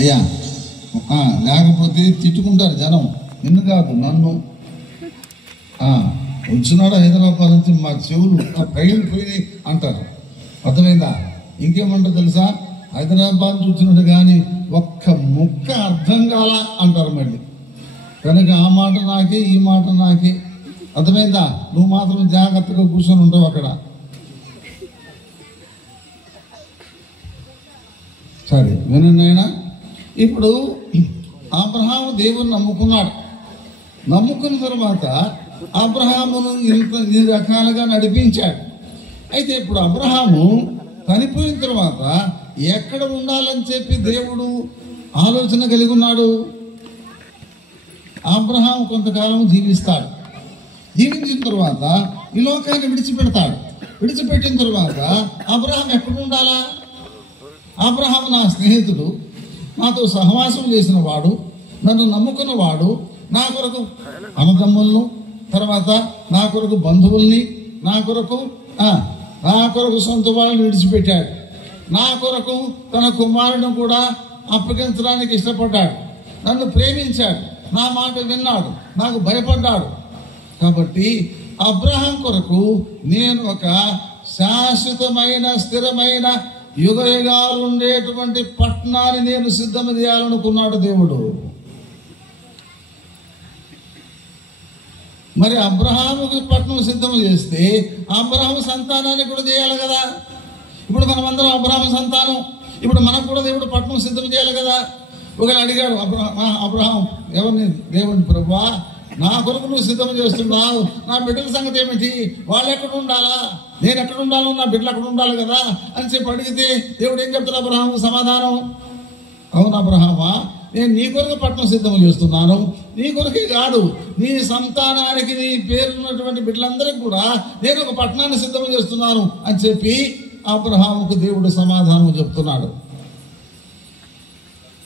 అయ్యా లేకపోతే తిట్టుకుంటారు జనం, నిన్ను కాదు నన్ను. వచ్చినాడు హైదరాబాద్ నుంచి మా చెవులు పగిలిపోయినాయి అంటారు. అర్థమైందా? ఇంకేమంటారు తెలుసా? హైదరాబాద్ నుంచి వచ్చినట్టు కానీ ఒక్క ముక్క అర్థం కాల అంటారు మళ్ళీ. కనుక ఆ మాట నాకే, ఈ మాట నాకే. అర్థమైందా? నువ్వు మాత్రం జాగ్రత్తగా కూర్చొని ఉంటావు అక్కడ. సరే వినండి ఆయన. ఇప్పుడు అబ్రహాము దేవుని నమ్ముకున్నాడు. నమ్ముకున్న తర్వాత అబ్రహామును ఇన్ని రకాలుగా నడిపించాడు. అయితే ఇప్పుడు అబ్రహాము చనిపోయిన తర్వాత ఎక్కడ ఉండాలని చెప్పి దేవుడు ఆలోచన కలిగి ఉన్నాడు. అబ్రహాము కొంతకాలం జీవిస్తాడు. జీవించిన తర్వాత ఈ లోకాన్ని విడిచిపెడతాడు. విడిచిపెట్టిన తర్వాత అబ్రహాం ఎక్కడ ఉండాలా? అబ్రహాము నా స్నేహితుడు, నాతో సహవాసం చేసిన వాడు, నన్ను నమ్ముకున్న వాడు, నా కొరకు అన్నదమ్ములను, తర్వాత నా కొరకు బంధువుల్ని, నా కొరకు సొంత వాళ్ళని విడిచిపెట్టాడు. నా కొరకు తన కుమారుడు కూడా అప్పగించడానికి ఇష్టపడ్డాడు. నన్ను ప్రేమించాడు, నా మాట విన్నాడు, నాకు భయపడ్డాడు. కాబట్టి అబ్రహాం కొరకు నేను ఒక శాశ్వతమైన స్థిరమైన యుగయుగాలు ఉండేటువంటి పట్టణాన్ని నేను సిద్ధం చేయాలనుకున్నాడు దేవుడు. మరి అబ్రహాముకి పట్టణం సిద్ధం చేస్తే అబ్రహాము సంతానాన్ని కూడా చేయాలి కదా. ఇప్పుడు మనమందరం అబ్రహాము సంతానం. ఇప్పుడు మనకు కూడా దేవుడు పట్టణం సిద్ధం చేయాలి కదా. ఒకరు అడిగాడు అబ్రహాం ఎవరిని? దేవుడిని. ప్రభువా, నా కొరకు నువ్వు సిద్ధం చేస్తున్నావు, నా బిడ్డల సంగతి ఏమిటి? వాళ్ళు ఎక్కడ ఉండాలా? నేను ఎక్కడ ఉండాలో, నా బిడ్డలు అక్కడ ఉండాలి కదా అని చెప్పి అడిగితే దేవుడు ఏం చెప్తాడు అబ్రహాము సమాధానం? అవును అబ్రహామా, నేను నీ కొరకు పట్టణం సిద్ధం చేస్తున్నాను. నీ కొరకే కాదు, నీ సంతానానికి, నీ పేరున్నటువంటి బిడ్డలందరికీ కూడా నేను ఒక పట్టణాన్ని సిద్ధం చేస్తున్నాను అని చెప్పి అబ్రహాముకు దేవుడు సమాధానం చెప్తున్నాడు.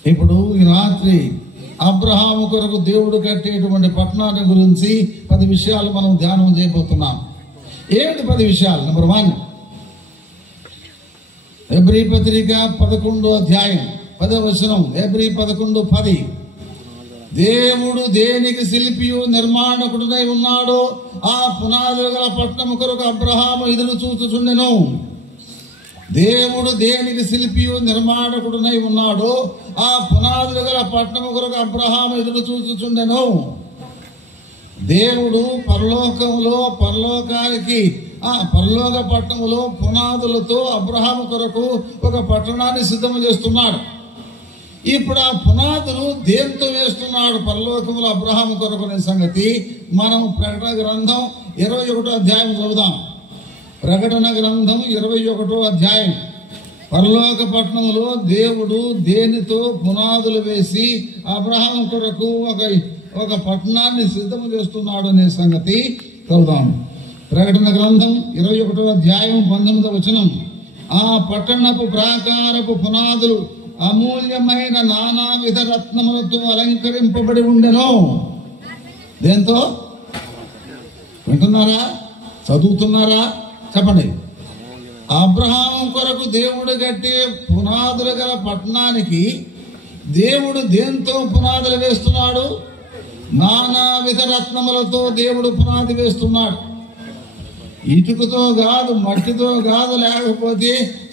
ఇప్పుడు ఈ రాత్రి అబ్రహాము కొరకు దేవుడు కట్టేటువంటి పట్టణాన్ని గురించి 10 విషయాలు మనం ధ్యానం చేయబోతున్నాం. ఏమిటి 10 విషయాలు? నెంబర్ 1, హెబ్రీ పత్రిక 11వ అధ్యాయం 10వ వచనం. హెబ్రీ 11:10. దేవుడు దేనికి శిల్పియు నిర్మాణకుడునై ఉన్నాడో ఆ పునాదులు గల పట్టణము కొరకు అబ్రహాము ఎదురు చూచుచుండెను. దేవుడు దేనికి శిల్పియు నిర్మాణకుడునై ఉన్నాడో ఆ పునాదులు గల పట్టణము కొరకు అబ్రహాము ఎదురు చూచుచుండెను. దేవుడు పరలోకానికి పరలోక పట్టణములో పునాదులతో అబ్రహాము కొరకు ఒక పట్టణాన్ని సిద్ధం చేస్తున్నాడు. ఇప్పుడు ఆ పునాదులు దేంతో వేస్తున్నాడు పరలోకములో అబ్రహాము కొరకు అనే సంగతి మనం ప్రకటన గ్రంథం 21వ అధ్యాయం చదువుదాం. ప్రకటన గ్రంథం 21వ అధ్యాయం. పరలోక పట్టణంలో దేవుడు దేనితో పునాదులు వేసి అబ్రహాము కొరకు ఒక పట్టణాన్ని సిద్ధం చేస్తున్నాడు అనే సంగతి చదువుదాం. ప్రకటన గ్రంథం 21వ అధ్యాయం 19వ వచనం. ఆ పట్టణపు ప్రాకారపు పునాదులు అమూల్యమైన నానావిధ రత్నములతో అలంకరింపబడి ఉండెను. దేంతో? వింటున్నారా? చదువుతున్నారా? చెప్పండి. అబ్రహాము కొరకు దేవుడు కట్టే పునాదులు గల పట్టణానికి దేవుడు దేంతో పునాదులు వేస్తున్నాడు? నానావిధ రత్నములతో దేవుడు పునాది వేస్తున్నాడు. ఇటుకతో కాదు, మట్టితో కాదు, లేకపోతే